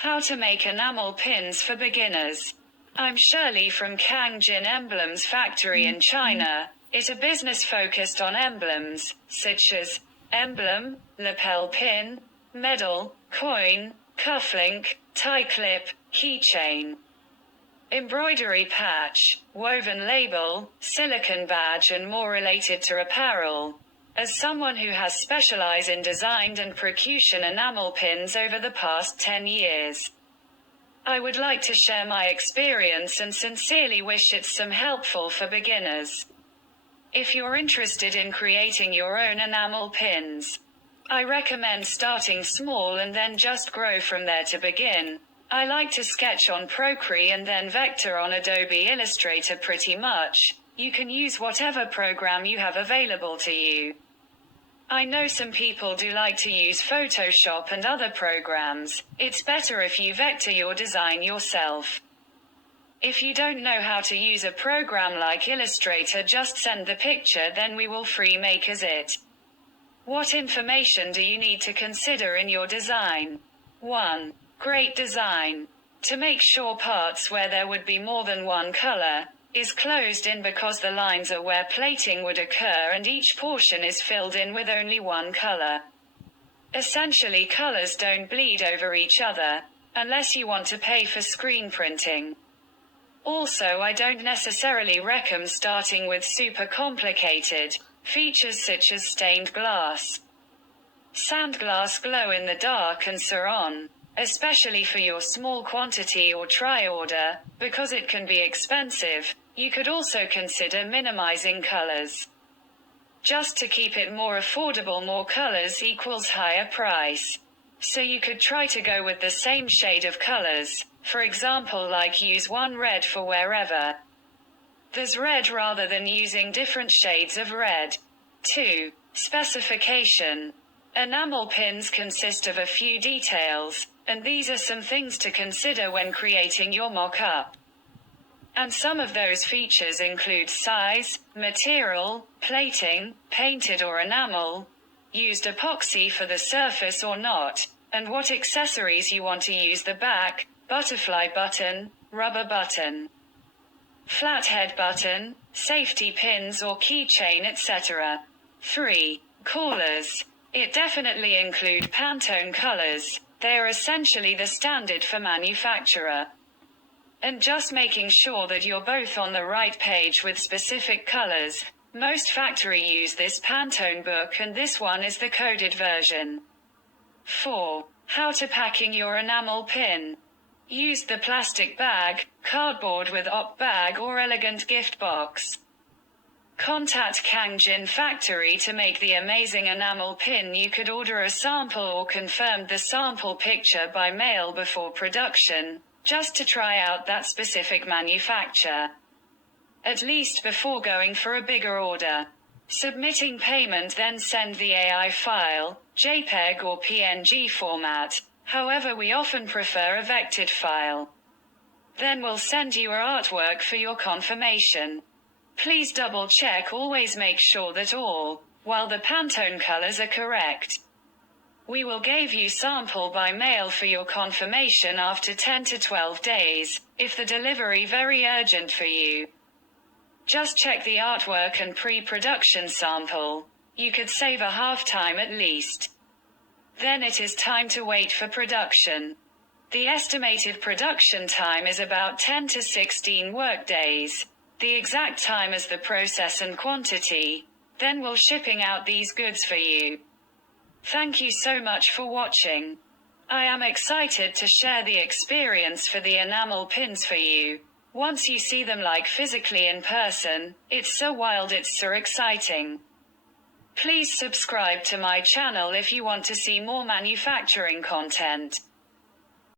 How to make enamel pins for beginners. I'm Shirley from Kang Jin Emblems Factory in China. It's a business focused on emblems, such as emblem, lapel pin, medal, coin, cufflink, tie clip, keychain, embroidery patch, woven label, silicone badge and more related to apparel. As someone who has specialized in designed and procution enamel pins over the past 10 years, I would like to share my experience and sincerely wish it's some helpful for beginners. If you're interested in creating your own enamel pins, I recommend starting small and then just grow from there to begin. I like to sketch on Procree and then vector on Adobe Illustrator pretty much. You can use whatever program you have available to you. I know some people do like to use Photoshop and other programs. It's better if you vector your design yourself. If you don't know how to use a program like Illustrator, just send the picture, then we will free makers it. What information do you need to consider in your design? 1. Great design. To make sure parts where there would be more than one color is closed in because the lines are where plating would occur and each portion is filled in with only one color. Essentially, colors don't bleed over each other, unless you want to pay for screen printing. Also, I don't necessarily recommend starting with super complicated features such as stained glass, sandglass glow in the dark and so on, especially for your small quantity or try order, because it can be expensive. You could also consider minimizing colors. Just to keep it more affordable, more colors equals higher price. So you could try to go with the same shade of colors, for example, like use one red for wherever there's red rather than using different shades of red. 2. Specification. Enamel pins consist of a few details, and these are some things to consider when creating your mock-up. And some of those features include size, material, plating, painted or enamel, used epoxy for the surface or not, and what accessories you want to use: the back, butterfly button, rubber button, flathead button, safety pins or keychain, etc. 3. Colors. It definitely include Pantone colors. They are essentially the standard for manufacturer. And just making sure that you're both on the right page with specific colors. Most factory use this Pantone book and this one is the coded version. 4. How to packing your enamel pin. Use the plastic bag, cardboard with op bag or elegant gift box. Contact Kang Jin Factory to make the amazing enamel pin. You could order a sample or confirm the sample picture by mail before production, just to try out that specific manufacturer, at least before going for a bigger order. Submitting payment, then send the AI file, JPEG or PNG format. However, we often prefer a vectored file. Then we'll send you our artwork for your confirmation. Please double check, always make sure that all, while the Pantone colors are correct. We will give you sample by mail for your confirmation after 10 to 12 days, if the delivery very urgent for you. Just check the artwork and pre-production sample. You could save a half time at least. Then it is time to wait for production. The estimated production time is about 10 to 16 work days. The exact time is the process and quantity. Then we'll shipping out these goods for you. Thank you so much for watching. I am excited to share the experience for the enamel pins for you. Once you see them like physically in person, it's so wild, it's so exciting. Please subscribe to my channel if you want to see more manufacturing content.